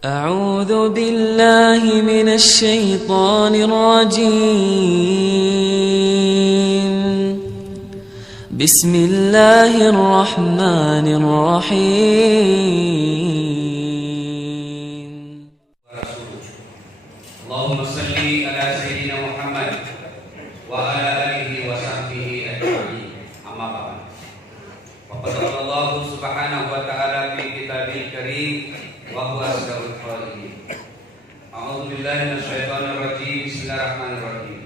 أعوذ بالله من الشيطان الرجيم. بسم الله الرحمن الرحيم. اللهم صل على سيدنا محمد وعلى آله وصحبه أجمعين. أما بعد، فقد قال الله سبحانه وتعالى في كتابه الكريم وهو أصدق القائلين. أعوذ بالله من الشيطان الرجيم. بسم الله الرحمن الرحيم.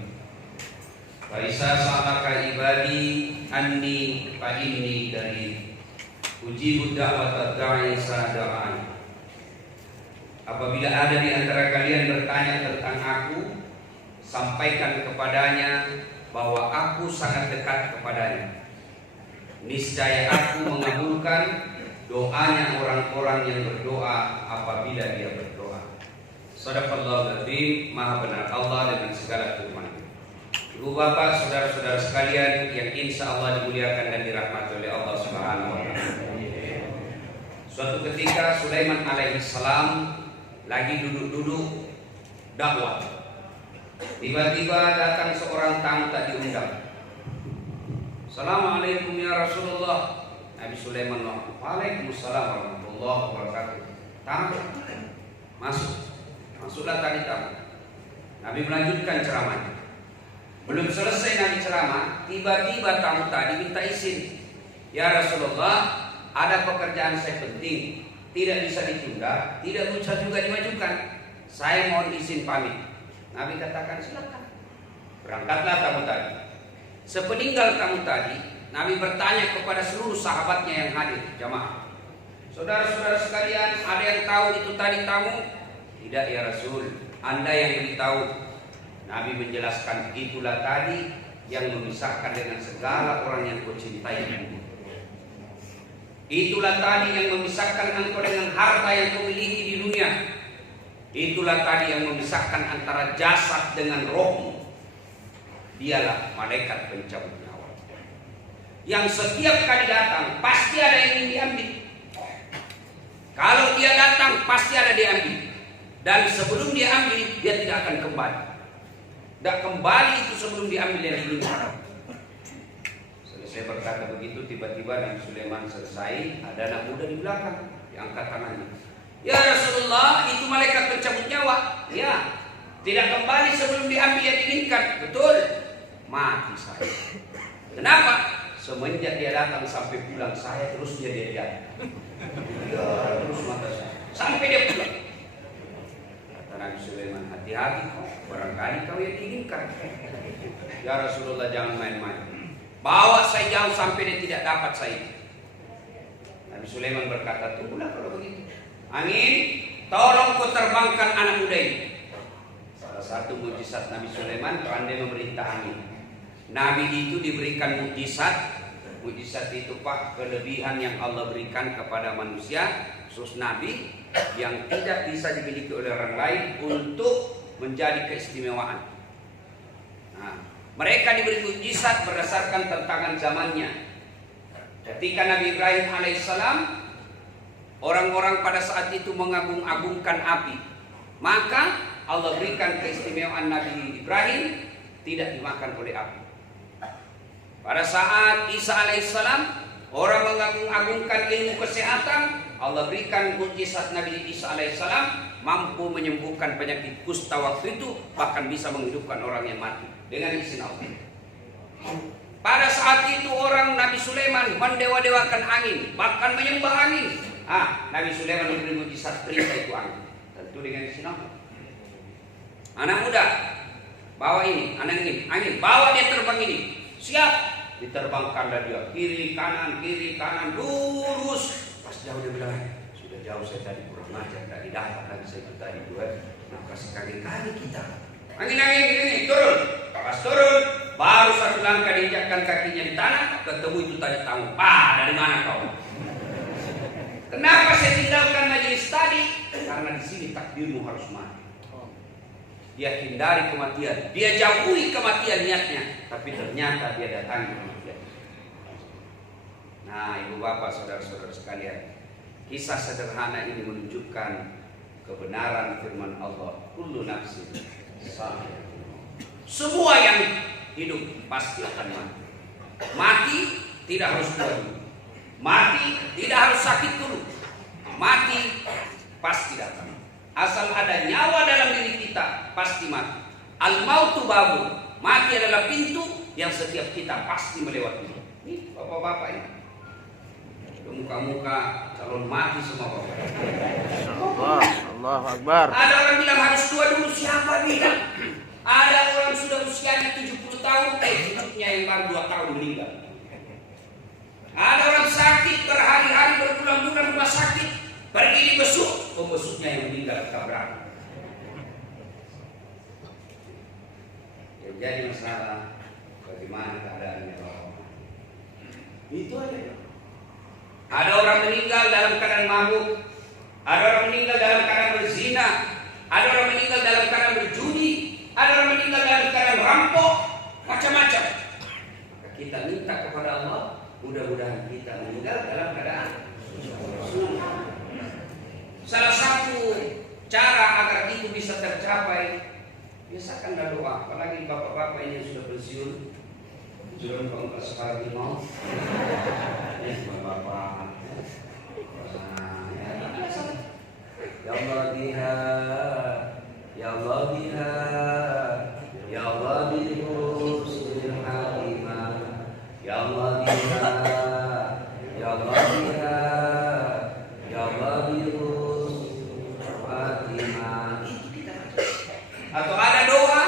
فإذا سألك عبادي أني فإني قريب أجيب دعوة الداعي إذا دعاني. Apabila ada di antara kalian bertanya tentang aku, sampaikan kepadanya bahwa aku sangat dekat kepadanya. Niscaya aku mengabulkan doanya orang-orang yang berdoa apabila dia berdoa. Shadaqallahul Azim. Maha benar Allah dengan segala firman-Nya. Ibu bapak, saudara-saudara sekalian yang insya Allah dimuliakan dan dirahmati oleh Allah Subhanahu wa Ta'ala. Suatu ketika Sulaiman alaihissalam lagi duduk-duduk dakwah. Tiba-tiba datang seorang tamu tak diundang. Assalamualaikum ya Rasulullah. Nabi Sulaiman, waalaikumsalam warahmatullahi wabarakatuh. Tamu masuklah tadi tamu. Nabi melanjutkan ceramahnya. Belum selesai Nabi ceramah, tiba-tiba tamu tadi minta izin. Ya Rasulullah, ada pekerjaan saya penting, tidak bisa ditunda, tidak bisa juga dimajukan. Saya mohon izin pamit. Nabi katakan silakan. Berangkatlah tamu tadi. Sepeninggal tamu tadi, Nabi bertanya kepada seluruh sahabatnya yang hadir, jamaah. Saudara-saudara sekalian, ada yang tahu itu tadi tamu? Tidak ya Rasul, Anda yang beritahu. Nabi menjelaskan, itulah tadi yang memisahkan dengan segala orang yang kau cintai. Itulah tadi yang memisahkan engkau dengan harta yang kau miliki di dunia. Itulah tadi yang memisahkan antara jasad dengan rohmu. Dialah malaikat pencabut nyawa, yang setiap kali datang pasti ada yang ingin diambil. Kalau dia datang pasti ada diambil. Dan sebelum dia ambil, dia tidak akan kembali. Tidak kembali itu sebelum diambil dari dunia. Saya berkata begitu, tiba-tiba Nabi Sulaiman selesai, ada anak muda di belakang, diangkat tangannya. Ya Rasulullah, itu malaikat pencabut nyawa. Ya, tidak kembali sebelum diambil yang diinginkan. Betul, mati saya. Kenapa? Semenjak dia datang sampai pulang saya terus dia lihat. Ya, terus mata saya sampai dia pulang. Kata Nabi Sulaiman, hati-hati kau, barangkali kau yang diinginkan. Ya Rasulullah, jangan main-main. Bawa saya jauh sampai dia tidak dapat saya. Nabi Sulaiman berkata, tunggulah kalau begitu. Angin, tolong kau terbangkan anak muda ini. Salah satu mujizat Nabi Sulaiman, pandai memerintah angin. Nabi itu diberikan mujizat. Mujizat itu Pak, kelebihan yang Allah berikan kepada manusia, khusus Nabi, yang tidak bisa dimiliki oleh orang lain untuk menjadi keistimewaan. Nah, mereka diberi mujizat berdasarkan tantangan zamannya. Ketika Nabi Ibrahim alaihissalam, orang-orang pada saat itu mengagung-agungkan api, maka Allah berikan keistimewaan Nabi Ibrahim tidak dimakan oleh api. Pada saat Isa alaihissalam, orang mengagung-agungkan ilmu kesehatan, Allah berikan mujizat Nabi Isa alaihissalam mampu menyembuhkan penyakit kusta waktu itu, bahkan bisa menghidupkan orang yang mati dengan izin Allah. Pada saat itu orang Nabi Sulaiman mendewa-dewakan angin, bahkan menyembah angin. Nabi Sulaiman memberi mujizat perintah itu angin, tentu dengan izin Allah. Anak muda, bawa ini, angin, bawa dia terbang ini. Siap, diterbangkanlah dia kiri kanan, lurus. Pas jauh dia bilang, sudah jauh saya tadi kurang ajar, tadi dapat lagi saya tadi dua. Maka sekali-kali kita angin ini turun. Pas turun, baru satu langkah diinjakkan kakinya di tanah, ketemu itu tadi tamu. Dari mana kau? Kenapa saya tinggalkan majelis tadi? Karena di sini takdirmu harus mati. Dia hindari kematian, dia jauhi kematian niatnya, tapi ternyata dia datangi kematian. Nah, ibu bapak, saudara-saudara sekalian, kisah sederhana ini menunjukkan kebenaran firman Allah, kullu nafsin sa'iqatun maut. Semua yang hidup pasti akan mati. Mati tidak harus tua dulu. Mati tidak harus sakit dulu. Mati pasti datang. Asal ada nyawa dalam diri kita, pasti mati. Al-mautu babu, mati adalah pintu yang setiap kita pasti melewatinya. Ini bapak-bapak ini, muka-muka calon mati semua bapak. Allah Akbar. Ada orang bilang harus tua dulu, siapa bilang? Ada orang sudah usianya 70 tahun, hidupnya yang baru 2 tahun meninggal. Ada orang sakit berhari-hari, berbulan-bulan rumah sakit, pergi di besuk, pembesuknya yang meninggal tabrakan. Yang jadi masalah bagaimana keadaannya orang. Itu aja. Ada orang meninggal dalam keadaan mabuk, ada orang meninggal dalam keadaan berzina, ada orang meninggal dalam keadaan berjudi, ada orang meninggal dalam keadaan rampok, macam-macam. Kita minta kepada Allah, mudah-mudahan kita meninggal dalam keadaan sunnah. Salah satu cara agar itu bisa tercapai, biasakanlah doa. Apalagi bapak-bapak ini yang sudah pensiun, sudah membangun sekali mau, ya bapak-bapak. Ya Allah biha, ya Allah biha, ya Allah bihusul halimah, ya Allah biha, ya Allah biha, ya Allah bihusul halimah. Atau ada doa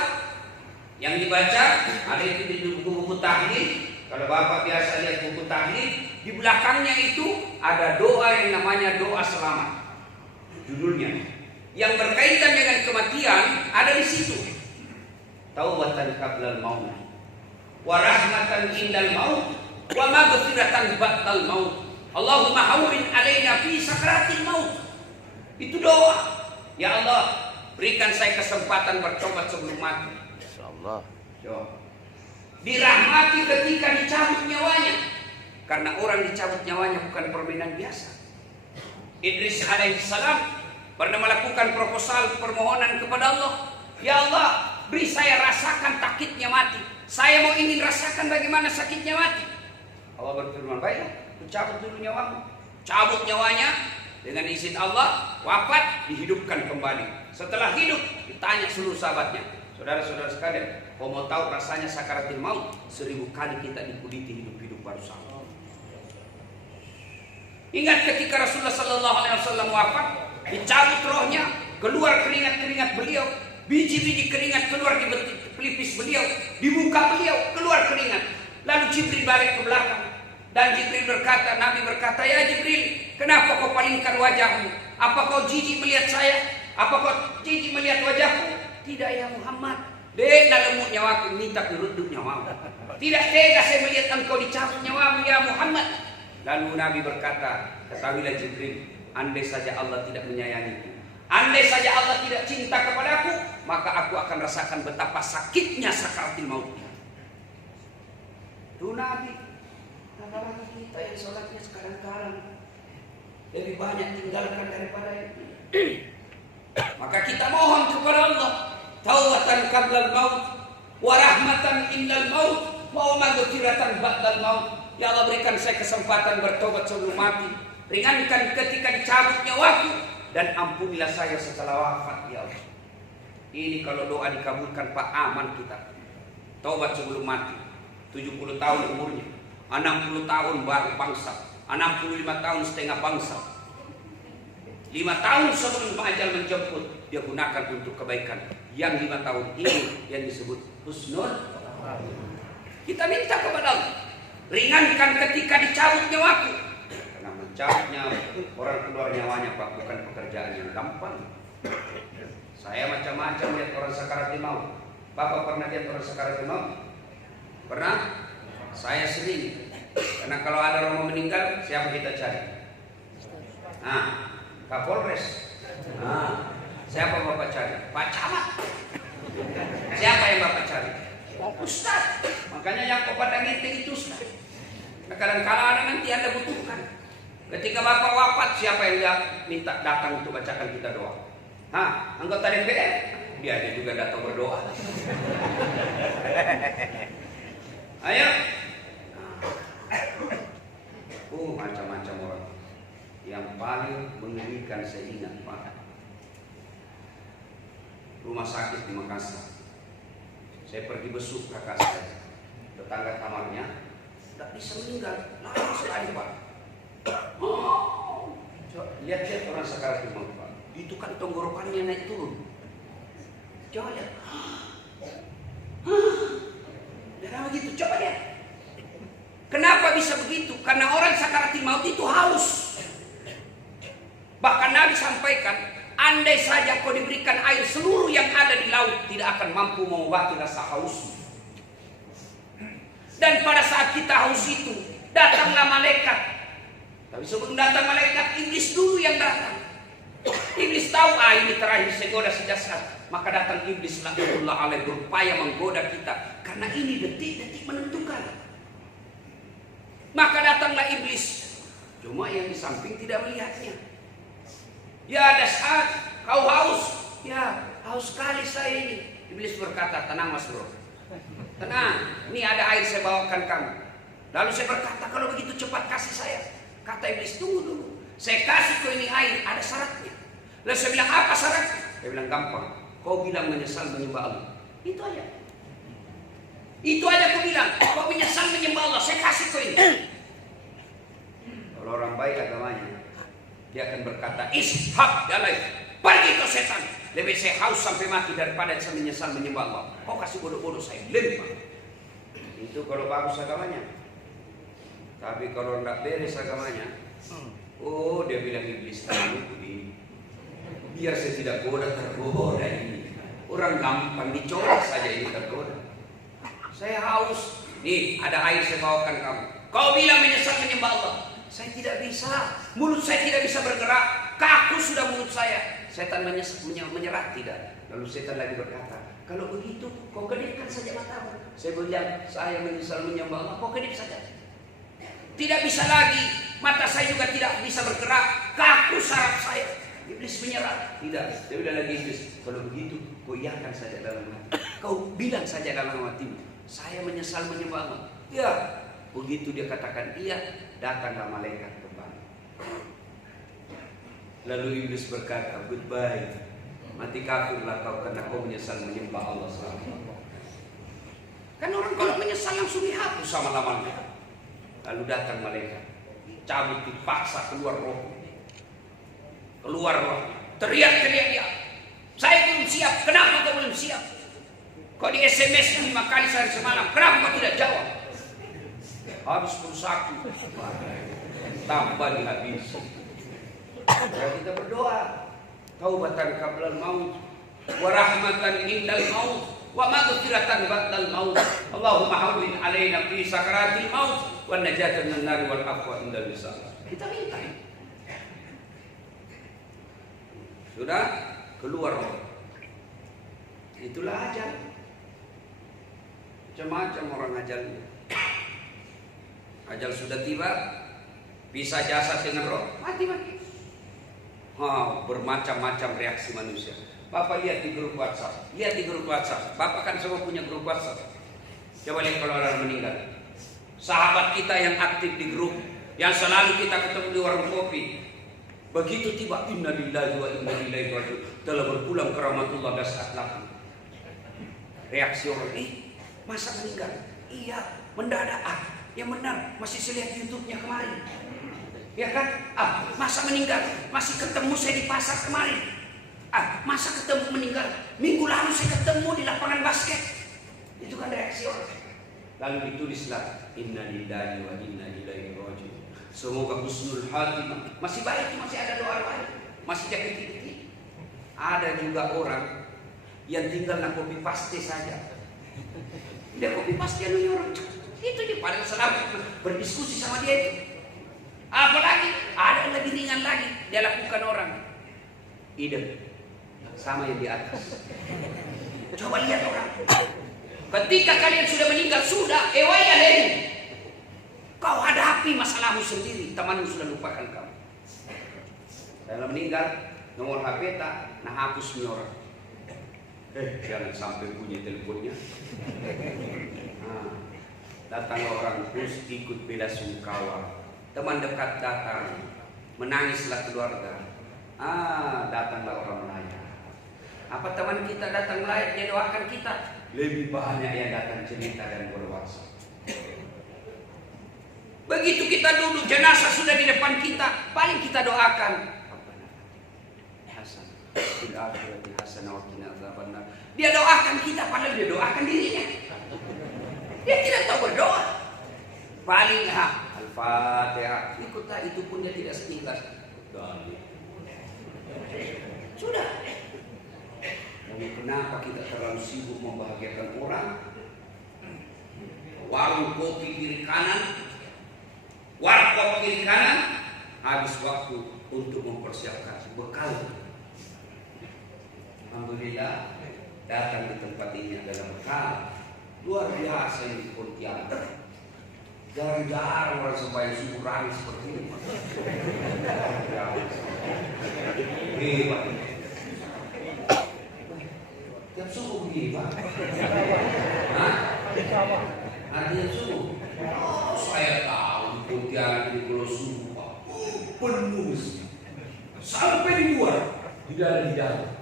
yang dibaca, ada itu di buku-buku tahlil. Kalau bapak biasa lihat buku tahlil, di belakangnya itu ada doa yang namanya doa selamat. Judulnya yang berkaitan dengan kematian ada di situ. Taubatan qablal maut, wa rahmatan indal maut, wa maghfiratan ba'dal maut. Allahumma hawwin alaina fi sakaratil maut. Itu doa. Ya Allah, berikan saya kesempatan bertobat sebelum mati. Insyaallah. Dirahmati ketika dicabut nyawanya. Karena orang dicabut nyawanya bukan permainan biasa. Idris alaihissalam pernah melakukan proposal permohonan kepada Allah. Ya Allah, beri saya rasakan sakitnya mati. Saya mau ingin rasakan bagaimana sakitnya mati. Allah berfirman, baiklah, cabut dulu nyawamu. Cabut nyawanya, dengan izin Allah, wafat, dihidupkan kembali. Setelah hidup, ditanya seluruh sahabatnya, saudara-saudara sekalian, kau mau tahu rasanya sakaratul maut? 1000 kali kita dikuliti hidup-hidup baru sama. Ingat ketika Rasulullah SAW wafat, dicabut rohnya, keluar keringat-keringat beliau, biji-biji keringat keluar di pelipis beliau, di muka beliau keluar keringat. Lalu Jibril balik ke belakang dan Jibril berkata, Nabi berkata, ya Jibril, kenapa kau palingkan wajahmu? Apa kau jijik melihat saya? Apa kau jijik melihat wajahku? Tidak ya Muhammad. Dek lemuk nyawaku, minta diruduk nyawamu. Tidak tega saya melihat engkau dicabut nyawamu ya Muhammad. Lalu Nabi berkata, ketahuilah Jibril, andai saja Allah tidak menyayangiku, andai saja Allah tidak cinta kepadaku, maka aku akan rasakan betapa sakitnya sakaratul maut. Itu Nabi. Apalagi kita yang sholatnya sekarang-kadang lebih banyak tinggalkan daripada itu. Maka kita mohon kepada Allah, taubatan qablal maut, wa rahmatan indal maut, wa maghfiratan ba'dal maut. Ya Allah, berikan saya kesempatan bertobat sebelum mati, ringankan ketika dicabut nyawaku, dan ampunilah saya setelah wafat ya Allah. Ini kalau doa dikabulkan Pak, aman kita. Taubat sebelum mati. 70 tahun umurnya, 60 tahun baru bangsa, 65 tahun setengah bangsa, 5 tahun sebelum ajal menjemput, dia gunakan untuk kebaikan. Yang 5 tahun ini yang disebut husnul. Kita minta kepada Allah, ringankan ketika dicabut nyawaku. Karena mencabut nyawa, orang keluar nyawanya Pak, bukan pekerjaan yang gampang. Saya macam-macam lihat orang sakaratul maut. Bapak pernah lihat orang sakaratul maut? Pernah? Saya sering. Karena kalau ada orang mau meninggal, siapa kita cari? Nah, Kapolres. Nah, siapa Bapak cari? Pak Camat. Siapa yang Bapak cari? Ustaz. Makanya yang kepada ngiting itu Ustaz. Nah, kadang-kadang ada nanti Anda butuhkan. Ketika Bapak wafat, siapa yang minta datang untuk bacakan kita doa? Hah, anggota DPR? Dia aja juga datang berdoa. Ayo. Macam-macam orang. Yang paling mengerikan saya ingat, Pak, rumah sakit di Makassar. Saya pergi besuk kakak saya, tetangga kamarnya, tidak bisa meninggal, lama sekali, Pak. Lihat-lihat orang sakaratul maut, Pak. Itu kan tenggorokannya naik turun. Coba lihat. Kenapa begitu? Coba lihat. Kenapa bisa begitu? Karena orang sakaratul maut itu haus. Bahkan Nabi sampaikan, andai saja kau diberikan air seluruh yang ada di laut, tidak akan mampu mengobati rasa haus. Dan pada saat kita haus itu, datanglah malaikat. Tapi sebelum datang malaikat, iblis dulu yang datang. Iblis tahu, ini terakhir saya goda si jasad. Maka datang iblis laknatullah alaih berupaya menggoda kita. Karena ini detik-detik menentukan. Maka datanglah iblis. Cuma yang di samping tidak melihatnya. Ya, ada saat kau haus. Ya, haus sekali saya ini. Iblis berkata, tenang Mas Bro. Tenang, ini ada air saya bawakan kamu. Lalu saya berkata, kalau begitu cepat kasih saya. Kata iblis, tunggu dulu. Saya kasih kau ini air, ada syaratnya. Lalu saya bilang, apa syaratnya? Dia bilang, gampang. Kau bilang menyesal menyembah Allah. Itu aja. Itu aja kau bilang. Kau menyesal menyembah Allah, saya kasih kau ini. Kalau orang baik agamanya, dia akan berkata, ishak ya lain, pergi kau setan. Lebih saya haus sampai mati daripada saya menyesal menyembah Allah. Kau kasih bodoh-bodoh saya lempar. Itu kalau bagus agamanya. Tapi kalau tidak beres agamanya, dia bilang iblis tadi, biar saya tidak tergoda ini. Orang gampang dicoba saja ini tergoda. Saya haus. Nih ada air saya bawakan kamu. Kau bilang menyesal menyembah Allah. Saya tidak bisa, mulut saya tidak bisa bergerak, kaku sudah mulut saya. Setan menyerah tidak. Lalu setan lagi berkata, kalau begitu kau kedipkan saja matamu. Saya bilang, saya menyesal menyembah Allah, kau kedip saja. Tidak bisa lagi, mata saya juga tidak bisa bergerak, kaku saraf saya. Iblis menyerah. Tidak, dia bilang lagi iblis, kalau begitu kau iakan saja dalam hati. Kau bilang saja dalam hatimu, saya menyesal menyembah Allah. Ya, begitu dia katakan iya, datanglah malaikat kembali. Lalu iblis berkata, goodbye, mati kafirlah kau karena kau menyesal menyembah Allah SWT. Kan orang kalau menyesal langsung dihapus sama lamanya. Lalu datang malaikat, cabut dipaksa keluar roh. Keluar roh, teriak-teriak dia. Saya belum siap, kenapa kau belum siap? Kau di SMS 5 kali sehari semalam, kenapa kau tidak jawab? Habis pulsaku, tambah dihabisi. Ya, kita berdoa, taubatan qablal maut, wa rahmatan indal maut, wa maghfiratan ba'dal maut. Allahumma hawwin alaina fi sakaratil maut, wa najatan minan nar wal afwa indal hisab. Kita minta. Sudah keluar roh. Itulah ajal. Macam-macam orang ajalnya. Ajal sudah tiba, pisah jasad dengan roh, mati-mati. Bermacam-macam reaksi manusia. Bapak lihat di grup WhatsApp, Bapak kan semua punya grup WhatsApp. Coba lihat kalau orang meninggal. Sahabat kita yang aktif di grup, yang selalu kita ketemu di warung kopi. Begitu tiba, innalillahi wa inna ilaihi raji'un, telah berpulang ke rahmatullah dan saat lagi. Reaksi orang, masa meninggal? Iya, mendadak. Yang benar, masih saya lihat YouTube-nya kemarin. Ya kan? Masa meninggal? Masih ketemu saya di pasar kemarin. Masa ketemu meninggal? Minggu lalu saya ketemu di lapangan basket. Itu kan reaksi orang. Lalu ditulislah, inna lillahi wa inna ilaihi raji'un. Semoga husnul khatimah. Masih baik, masih ada doa lain. Masih jakit-jakit. Ada juga orang yang tinggal nak copy paste saja. Dia copy paste orang. Itu dia pada selalu berdiskusi sama dia itu. Apalagi ada yang lebih ringan lagi dia lakukan orang. Ide sama yang di atas. Coba lihat orang. Ketika kalian sudah meninggal sudah, kau hadapi masalahmu sendiri, temanmu sudah lupakan kamu. Dalam meninggal, nomor HP tak, nah hapus nih orang. Jangan sampai punya teleponnya. Nah, datang orang terus ikut bela sungkawa. Teman dekat datang, menangislah keluarga. Datanglah orang melayat. Apa teman kita datang melayat, dia doakan kita? Lebih banyak yang datang cerita dan berwhatsapp. Begitu kita duduk, jenazah sudah di depan kita, paling kita doakan. Dia doakan kita, padahal dia doakan dirinya. Dia tidak tahu berdoa. Paling Al-Fatihah. Ikutlah, itu pun dia tidak seikhlas. Sudah. Lalu kenapa kita terlalu sibuk membahagiakan orang? Warung kopi kiri kanan, warkop kiri kanan, habis waktu untuk mempersiapkan bekal. Alhamdulillah, datang di tempat ini adalah bekal luar biasa yang di Pontianak. Jarang-jarang orang sembahyang subuh rame seperti ini. Hebat. Tiap subuh begini, Pak. Artinya subuh. Saya tahu di Pontianak di Pulau Subuh, Pak. Penuh sih. Sampai di luar, di dalam.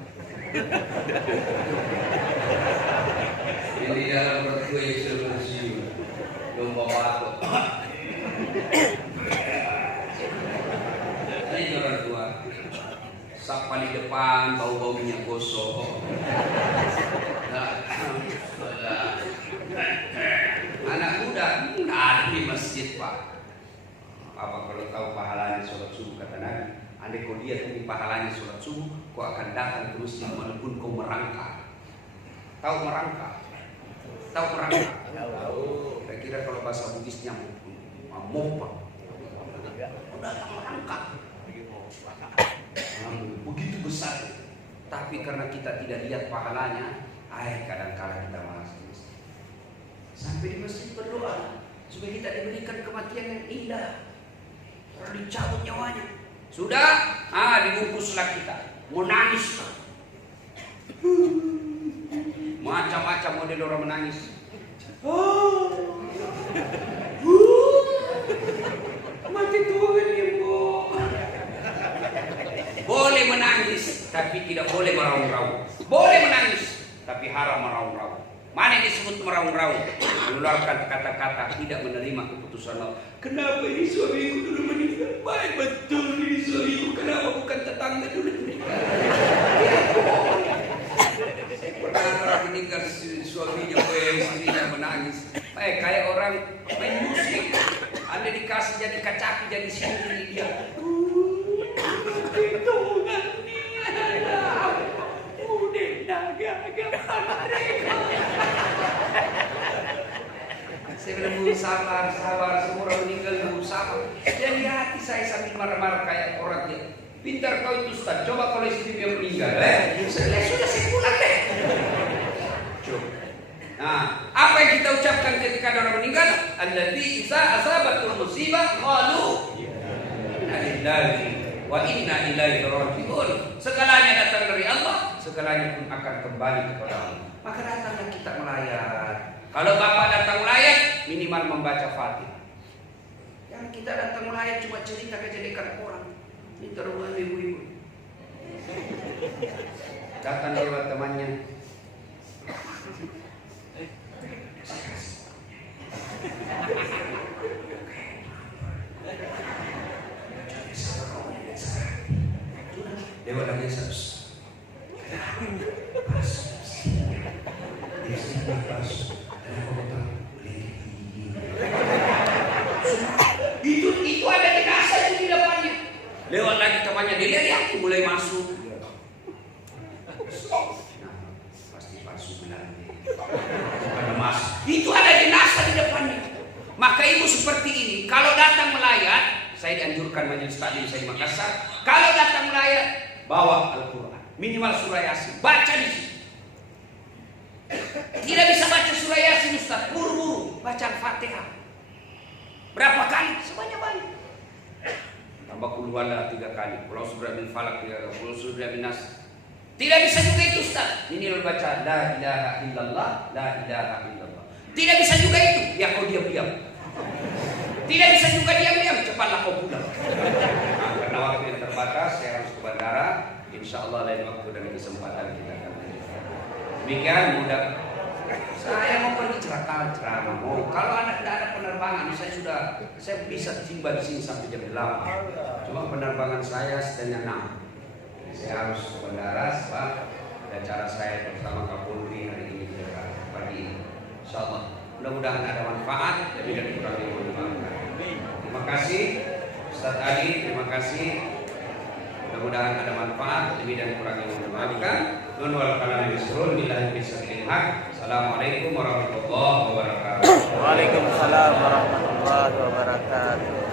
Ini dalam berdua yang sudah bersiul. Lomba batuk. Ini orang tua. Sapa di depan, bau-bau minyak gosok. Anak muda ada di masjid, Pak. Apa kalau tahu pahalanya sholat subuh, kata Nabi, andai kau lihat ini pahalanya sholat subuh, kau akan datang ke masjid walaupun kau merangkak. Tahu merangkak? Tahu merangkak? Tahu. Kira-kira kalau bahasa Bugisnya mompang. Kau datang merangkak. Begitu besar. Tapi karena kita tidak lihat pahalanya, kadang-kadang kita malas. Sampai di masjid berdoa supaya kita diberikan kematian yang indah. Orang dicabut nyawanya. Sudah, dibungkuslah kita. Menangis. Macam-macam model orang menangis. Mati Tuhan ibu. Boleh menangis, tapi tidak boleh meraung-raung. Boleh menangis, tapi haram meraung-raung. Mana yang disebut meraung-raung? Mengeluarkan kata-kata tidak menerima keputusan Allah. Kenapa ini suamiku dulu meninggal? Baik betul ini suamiku. Kenapa bukan tetangga dulu meninggal? Pernah meninggal suaminya, istrinya menangis. Kayak orang main musik. Anda dikasih jadi kacapi, jadi sendiri dia. Saya bilang sabar, semua orang meninggal sabar. Dan di hati saya sambil marah-marah kayak orang dia. Pintar kau itu Ustaz, coba kalau istri dia meninggal, sudah saya pulang deh. Nah, apa yang kita ucapkan ketika orang meninggal? Alladzi iza asabatul musibah qalu inna lillahi wa inna ilaihi raji'un. Segalanya datang dari Allah, segalanya pun akan kembali kepada Allah. Maka datanglah kita melayat. Kalau Bapak datang melayat, minimal membaca Fatihah. Yang kita datang melayat cuma cerita kejelekan orang. Ini terlalu ibu-ibu. Datang lewat temannya. Lewat lagi terus. Itu ada jenazah itu di depannya. Lewat lagi temannya, dia lihat mulai masuk. Pasti palsu bilangnya. Itu ada jenazah di depannya. Maka ibu seperti ini, kalau datang melayat, saya dianjurkan majelis taklim saya di Makassar, kalau datang melayat, bawa Al-Quran, minimal surah Yasin, baca di situ. Tidak bisa baca surah Yasin Ustaz, buru-buru baca Al-Fatihah. Berapa kali? Sebanyak-banyak. tambah qul huwallahu 3 kali, qul a'udzu min falaq 3 kali, qul a'udzu min nas. Tidak bisa juga itu Ustaz. Ini baca la ilaha illallah, la ilaha illallah. Tidak bisa juga itu. Ya kau diam-diam. Tidak bisa juga diam-diam. Cepatlah kau pulang. Nah, karena waktu yang terbatas, saya harus ke bandara. Insya Allah lain waktu dan kesempatan kita akan lanjutkan. Demikian mudah. Saya mau pergi ceramah. Kalau tidak ada penerbangan, saya bisa tiba di sini sampai jam 8. Cuma penerbangan saya setengah 6. Saya harus ke bandara sebab ada acara saya bersama Kapolri hari ini pagi ini. Insyaallah. Mudah-mudahan ada manfaat dan tidak kurang yang dimaafkan. Terima kasih Ustaz Ali, terima kasih. Mudah-mudahan ada manfaat, lebih dan kurang yang dimaafkan. Nun wal kalam bisrul billahi bismillahil haq. Assalamualaikum warahmatullahi wabarakatuh. Waalaikumsalam warahmatullahi wabarakatuh.